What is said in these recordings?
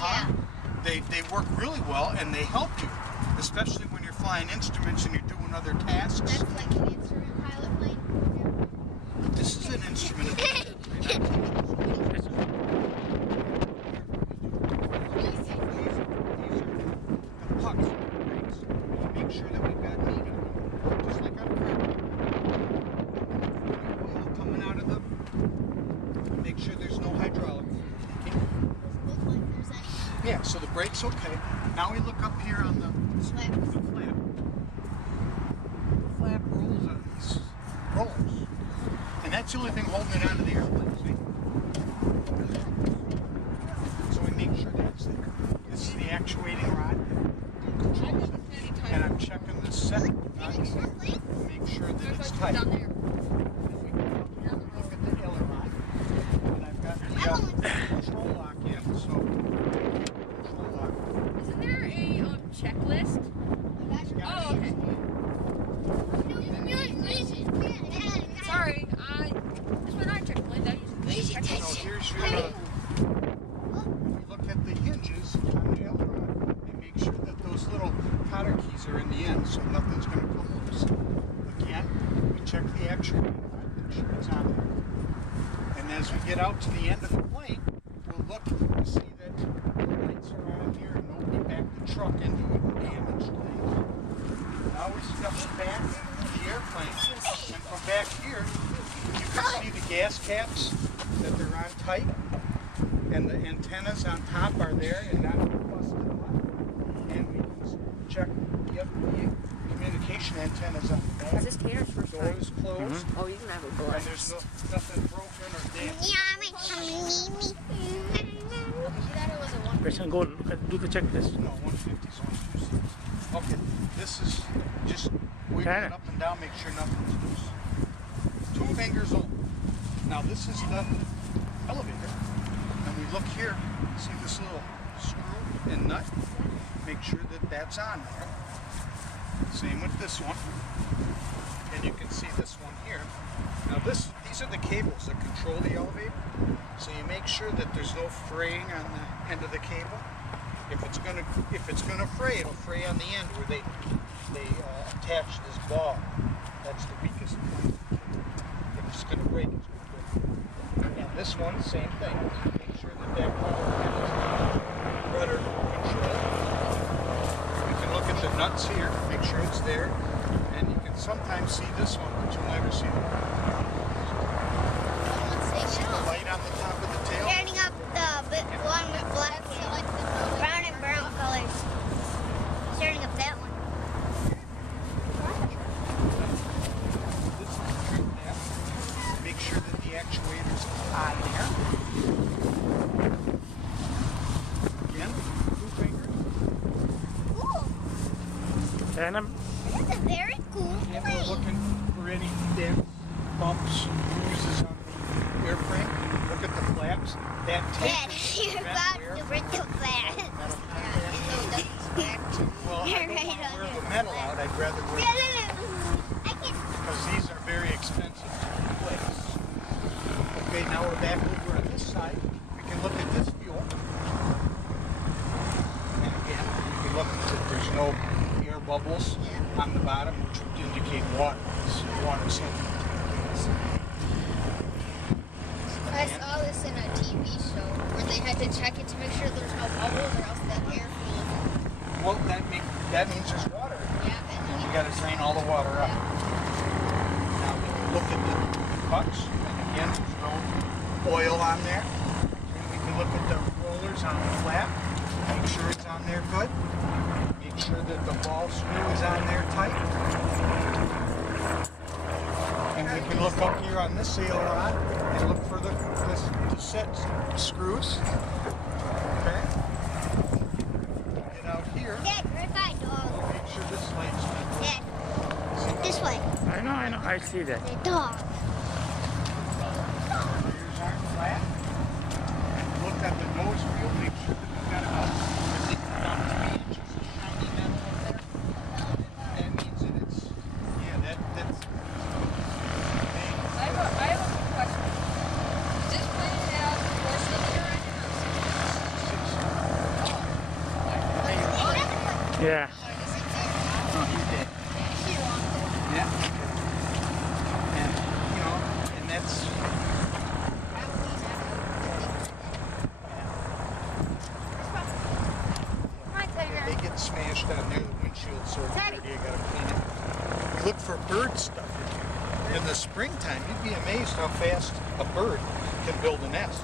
car, they work really well and they help you, especially when you're flying instruments and you're doing other tasks. That's like an instrument pilot plane. This is an instrument. Make sure that we've got heat on them, just like on a car. Oil coming out of them. Make sure there's no hydraulics. Yeah, so the brake's okay. Now we look up here on the flap. The flap rolls on these rollers. And that's the only thing holding it onto the airplane, see? So we make sure that's there. This is the actuating rod. And I'm checking the set nuts to make sure that it's tight. Look at the aileron. And I've got the control lock in, so control lock. Isn't there a checklist? Oh, okay. Sorry, this one I checked. Linda uses the checklist. So here's your, look at the hinges on the aileron and make sure that those little cotter keys are in the end, so nothing's going to come loose. Again, we check the actuator, make sure it's on there. And as we get out to the end of the plane, we'll look to see that the lights are on here and nobody backed the truck into a damaged thing. Now we step back to the airplane, and from back here, you can see the gas caps that they're on tight, and the antennas on top are there and not busted up. And we can check the communication antennas on the back. Is this Tanner's first time? Doors closed. Oh, you can have a And glass. there's nothing broken or damaged. Person, go look at, do the checklist. No, 150 is 126. Okay, this is just wiggle it up and down, make sure nothing's loose. 2 fingers open. Now this is the elevator. And we look here, see this little screw and nut? Make sure that that's on there. Same with this one. And you can see this one here. Now these are the cables that control the elevator. So you make sure that there's no fraying on the end of the cable. If it's gonna fray, it'll fray on the end where they attach this ball. That's the weakest point. If it's gonna break, it's gonna break. And this one, same thing. Make sure that rudder control. You can look at the nuts here, make sure it's there. And you can sometimes see this one, but you'll never see the light on the top of the tail. Turning up the one with black, brown and brown colors. Turning up that one. This is the trim tab. Make sure that the actuator's on there. Again, 2 fingers. Cool. And That's a very cool And we're plane. looking for any dents, bumps, bruises on the airframe. Look at the flaps. That tape Dad, you're about to break the flash. Well, I don't want to wear the metal out. I'd rather wear because these are very expensive to replace. Okay, now we're back over on this side. We can look at this fuel. And again, you can look that there's no air bubbles on the bottom, which would indicate water. It's water safe. I saw this in a TV show where they had to check it to make sure there's no bubbles or else the air flew. Well, that means there's water. Yeah, And you got to drain all the water out. Now we can look at the cups, and again, there's no oil on there. And we can look at the rollers on the flap, make sure it's on there good. Make sure that the ball screw is on there tight. And we can look up here on this aileron and look for the set screws. Okay. Get out here. Dad, right by dog. Make sure this light's not. Dad, this way. I know, I see that. The dog. Tires aren't flat. Look at the nose wheel, make sure that we've got about 3 inches of shiny metal up there. That means that it's, that's. I have a quick question. Does this plane have 4-cylinder engine or 6? Yeah. Oh, he's dead. Yeah. And, you know, and that's... They get smashed on there, the windshield so dirty, you gotta clean it. You look for bird stuff in here. In the springtime, you'd be amazed how fast a bird can build a nest.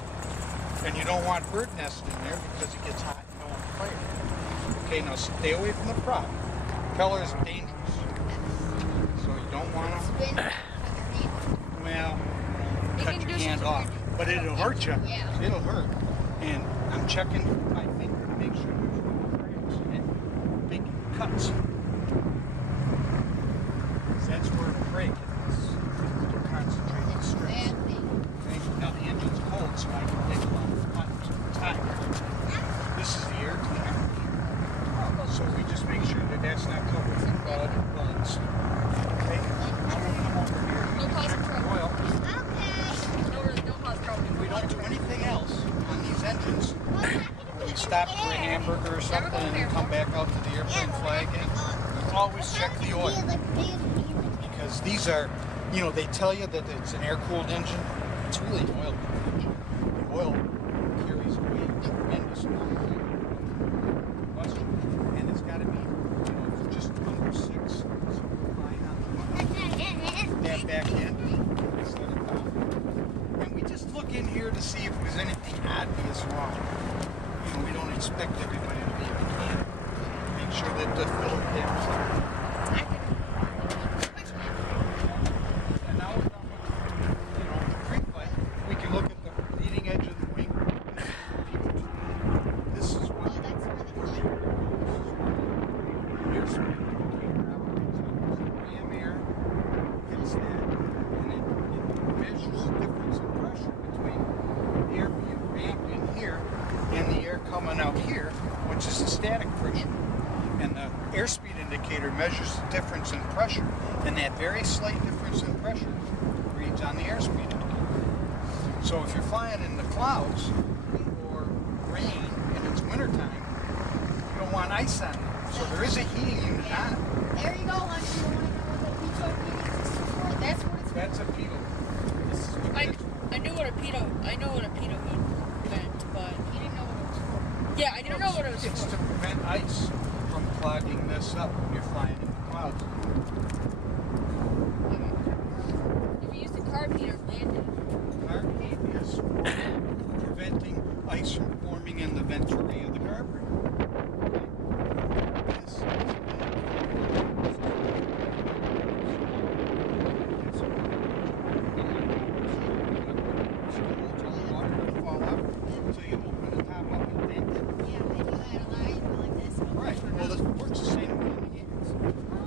And you don't want bird nests in there because it gets hot and you don't want fire. Okay, now stay away from the prop. Propeller is dangerous. So you don't want to, well, cut your hand off. But it'll hurt you. Yeah. It'll hurt. And I'm checking my finger to make sure there's no cracks and big cuts. That's where it'll break. It's concentrated strips. Okay? Now the engine's cold, so I can take a lot of time. This is the air cleaner. So we just make sure that that's not covered with bugs. Okay? I'm going to come over here and check the oil. No cause trouble. If we don't do anything else on these engines, we stop for a hamburger or something and then come back out to the airplane flag and always check the oil. Because these are, you know, they tell you that it's an air-cooled engine. It's really an oil. The oil carries away tremendous amount of combustion. And it's got to be, you know, just under 6. So fine on the that back end. And we just look in here to see if there's anything obvious wrong. You know, we don't expect everybody to be a mechanic. Make sure that the filler caps are. And now we're done with, you know, the pre-flight. We can look at the leading edge of the wing. This is what airspeed ram air hits that, and it measures the difference in pressure between the air being ramped in here and the air coming out here, which is the static pressure. And the airspeed indicator measures the difference in pressure, and that very slight difference in pressure reads on the airspeed indicator. So if you're flying in the clouds or rain and it's wintertime, you don't want ice on it. So there is a heating unit on it. There you go, honey. You want to know what the pitot unit is for? That's what it's for. That's a pitot. This is what I know what a pitot meant, but You didn't know what it was for. yeah, I didn't know what it was It's for. to prevent ice from clogging this up when you're flying in the clouds. If you use the carb heater, landed. Carbonate is for preventing ice from forming in the venturi of the carburetor. This is water to fall out, so you open the top up and vent it. Yeah, they do that a lot. You go like this. Right. Well, this works the same way in the gas.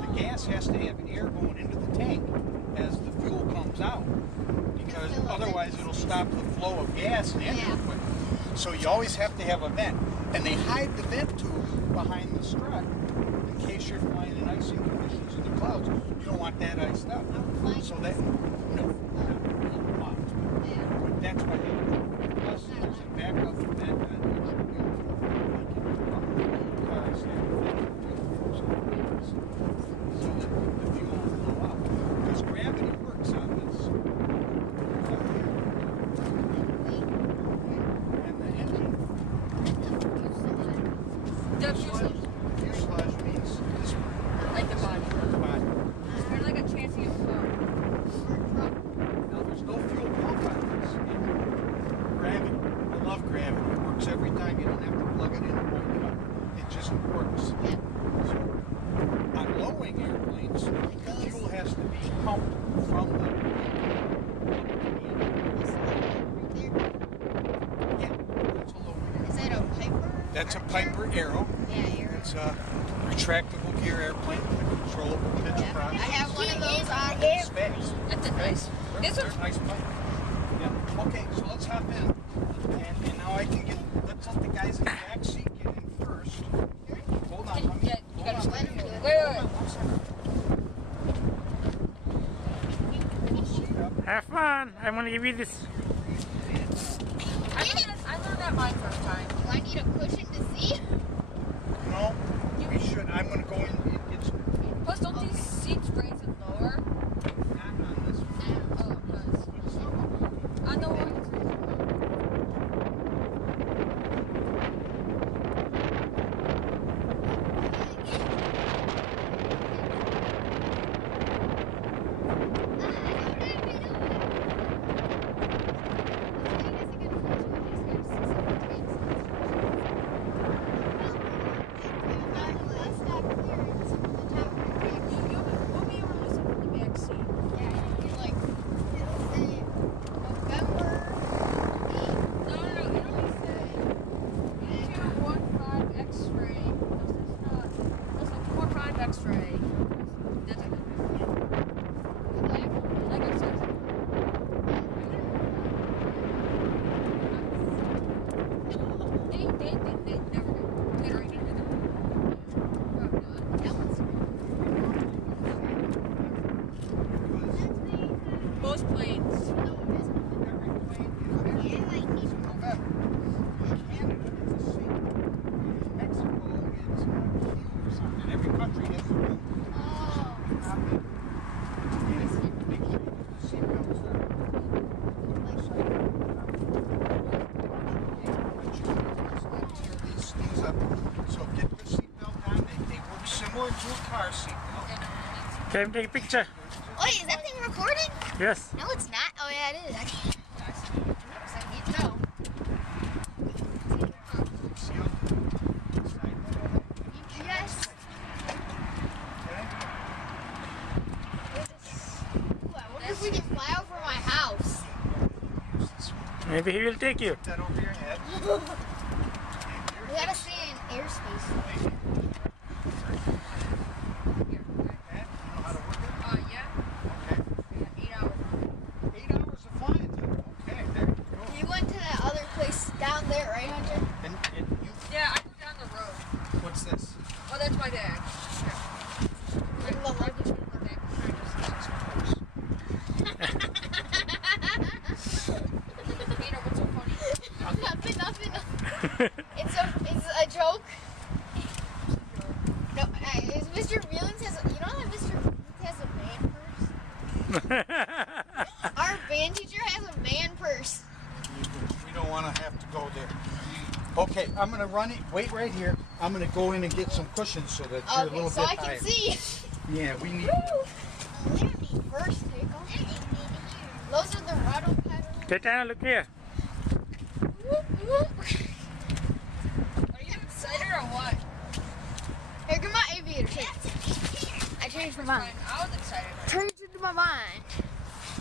The gas has to have air going into the tank as the fuel comes out, because otherwise it'll stop the flow of gas in the engine equipment. So you always have to have a vent, and they hide the vent tube behind the strut in case you're flying in icing conditions in the clouds. You don't want that iced up. So that no. But that's why they do. Plus, there's a backup vent on each wheel. So that the fuel will flow out. Because gravity works on this. And the engine. Fuselage means this one. Like the body. Body. There's like a chance you fall. Now there's no fuel pump on this engine. Gravity. I love gravity. It works every time. You don't have to plug it in and wind it up. It just works. So on low-wing airplanes, fuel has to be pumped from the yeah, that's a low-wing Is that a Piper? That's a Piper Arrow. Yeah, Arrow. It's a retractable gear airplane with a controllable pitch I prop. have one of those on It's fast. That's a nice. This They're one's nice plane. Yeah. Okay, so let's hop in. And now I can let's let the guys in the back seat get in first. Hold on, let me. Yeah, you gotta Let him do it. Wait. Have fun. I'm gonna give you this. I learned that mine first time. Do I need a cushion to see? No, we should. I'm X-ray. That's not 4-5 X-ray. That's like X-ray. They never do. They already did that. Most planes. Every country has their own. These things up. So get your seatbelt on. They work similar to a car seatbelt. Okay, take a picture. Wait, is that thing recording? Yes. No, it's not. Oh, yeah, it is. Actually. Oops, I need to know. Yes. Ooh, I wonder if we can fly over my house. Maybe he will take you. Put that over your head. We gotta stay in airspace. You know how to work it? Yeah. Okay. 8 hours. 8 hours of flying time. Okay, there you go. You went to that other place down there, right, Hunter? And you, Yeah, I go down the road. what's this? Oh, that's my bag. Like the luggage. Peter, what's so funny? Nothing. It's a joke. No, is Mr. Mullins has. You know that Mr. Mullins has a man purse? Our band teacher has a man purse. We don't want to have to go there. Okay, I'm going to run it. Wait right here. I'm going to go in and get some cushions so that you're a Okay, little so bit I can higher. see. Yeah, we need. We don't need first pickle. Those are the rattle pedals. Tatiana, look here. Whoop, whoop. Are you excited or what? Here, get my aviator. Take it. I changed my mind. I was excited. Turns into my mind.